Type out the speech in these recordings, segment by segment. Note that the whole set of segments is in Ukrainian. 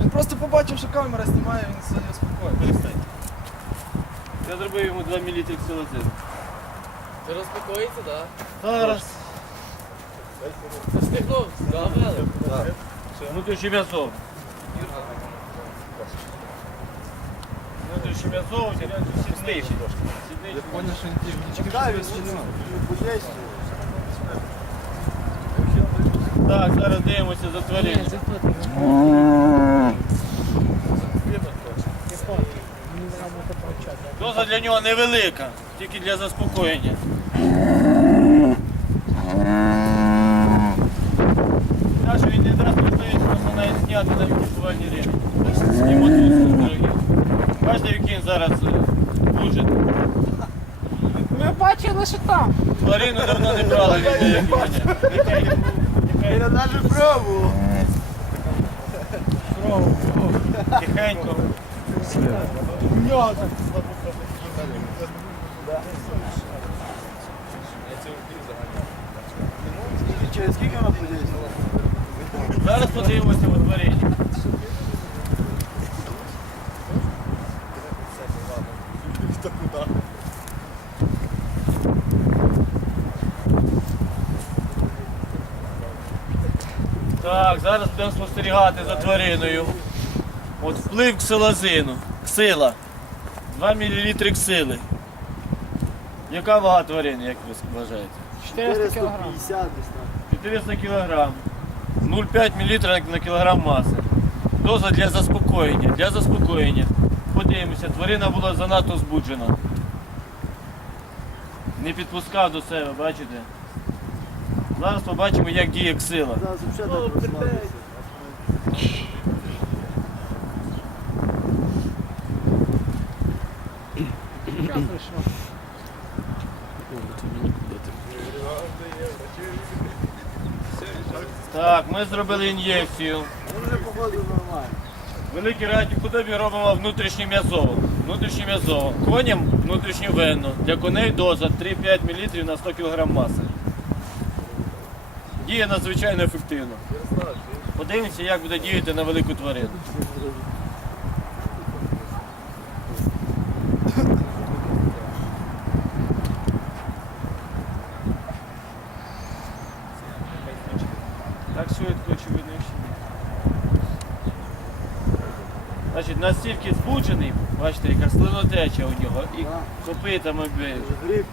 Він просто побачив, що камера знімає, він все не успокоїв. Я зробив йому 2 мл ксилоцин. Ти розпакується, так? Зараз. Ти встигнув? Завели. Внутрішнє м'ясо. Внутрішнє м'ясо, сідничі. Я поняв, що він тільки чекає, Так, зараз дивимося за твариною. Доза для нього невелика, тільки для заспокоєння. Так що він не дасть можливість просто навіть зняти на лікувальні рівні. Знімо тут, дорогі. Бачите, який він зараз служить. Ми бачили, що там. Тварину давно не брали від деяких мене. Я навіть пробував. Тихенько. Через скільки вона подіється? Зараз подивимося у Тварині. Так, зараз будемо спостерігати за твариною. От вплив ксилазину. Ксила. 2 мл ксили. Яка вага тварини, як ви вважаєте? 400 кг. 450 400 кг. 0,5 мл на кілограм маси. Доза для заспокоєння. Для заспокоєння. Подивимося, тварина була занадто збуджена. Не підпускав до себе, бачите? Зараз побачимо, як діє ксила. Зараз взагалі так. Так, ми зробили ін'єкцію. Вже походив нормально. Великий раді худобі робимо внутрішнє м'язово. Внутрішнє м'язово. Коням внутрішню венну. Для коней доза 3-5 мл на 100 кг маси. Діє надзвичайно ефективно. Подивимося, як буде діяти на велику тварину. Так швидко, очевидно, ще ні. Значить, настільки збуджений, бачите, яка слинотеча у нього, і копитами. Гриб.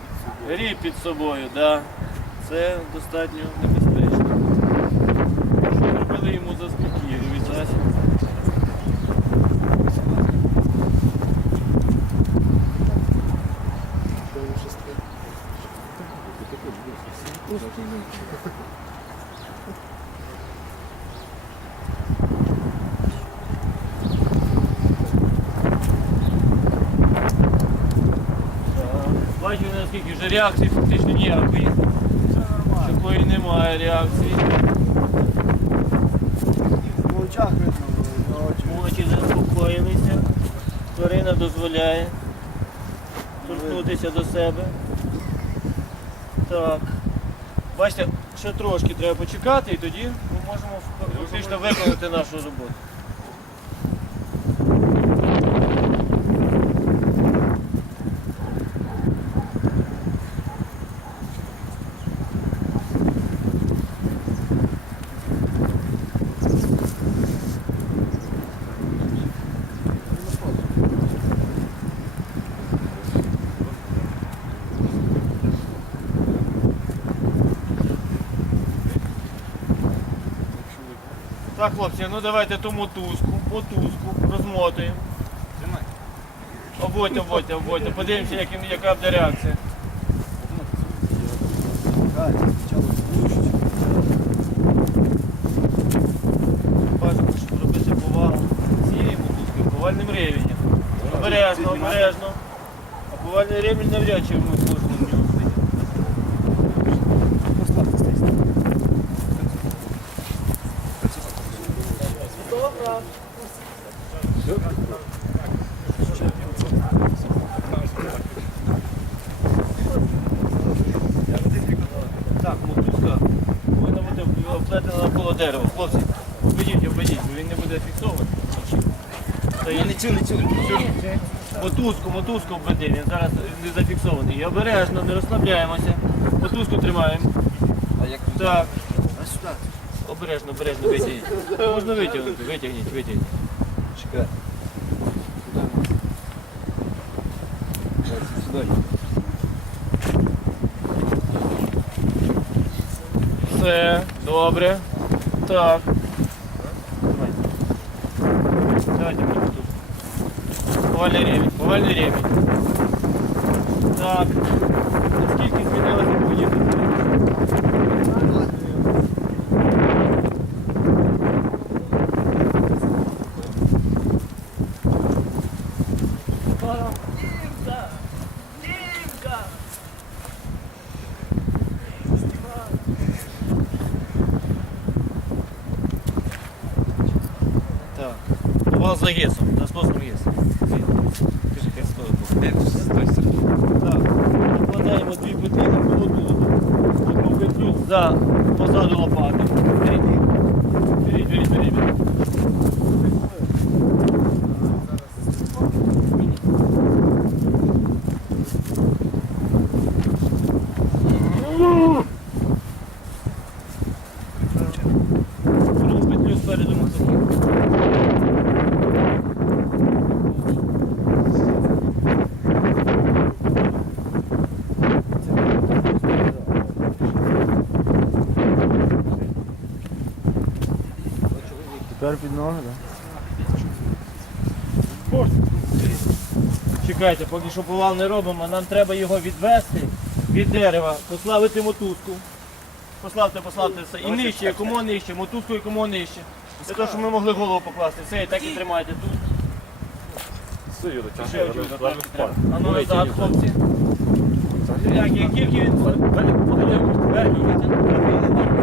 Гріб під собою, да. Це достатньо небезпечно. Що зробили йому заспокійливий засіб. Так. Бачу, наскільки вже реакції фактично ніякої. Такої немає реакції. В. Очі заспокоїлися. Тварина дозволяє торкнутися до себе. Так. Бачите, ще трошки треба почекати і тоді ми можемо фактично виконати нашу роботу. Так, хлопці, ну давайте ту мотузку, мотузку розмотуємо. Обводьте, обводьте, обводьте. Подивимося, як, яка буде реакція. Бажано, щоб робити повагу цієї мотузки повальним ревенем. Обережно, обережно. А повальний ремінь навряд чи ми Добре. Так, мотузка. Вона буде оплетена коло дерева. Хлопці, обійдіть, обійдіть, бо він не буде фіксований. Мотузку, мотузку обведи, зараз не зафіксований. І обережно, не розслабляємося. Мотузку тримаємо. Так. обережно, обережно витягніть. Можна витягнути, витягніть, витягніть. Чекай. Сюди. Все, добре. Так. Давайте. Давайте мені тут. Повальний ремінь, повальний ремінь. Так. Наскільки змінилося поїхати? Так. У вас за ГЕСом, за способом ГЕС. З тої сторони. Так. Вкладаємо дві петлі на холодну. Одну петлю за позаду лопати. Беріть. Беріть, беріть, беріть. беріть. Другу петлю спереду мотоцикл. Тепер під ноги, так? Чекайте, поки що повал не робимо, нам треба його відвести від дерева, пославити мотузку. Пославте, пославте все. І нижче, якому нижче, мотузку якому нижче. Для того, щоб ми могли голову покласти. Все, і так і тримайте тут. Ще один, так, треба. А ну назад, хлопці. Як, як тільки він верхній,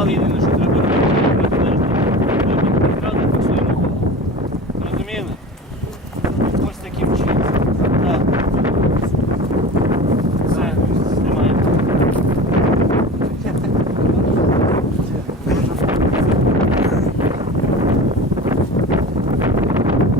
bağlı yediniz şu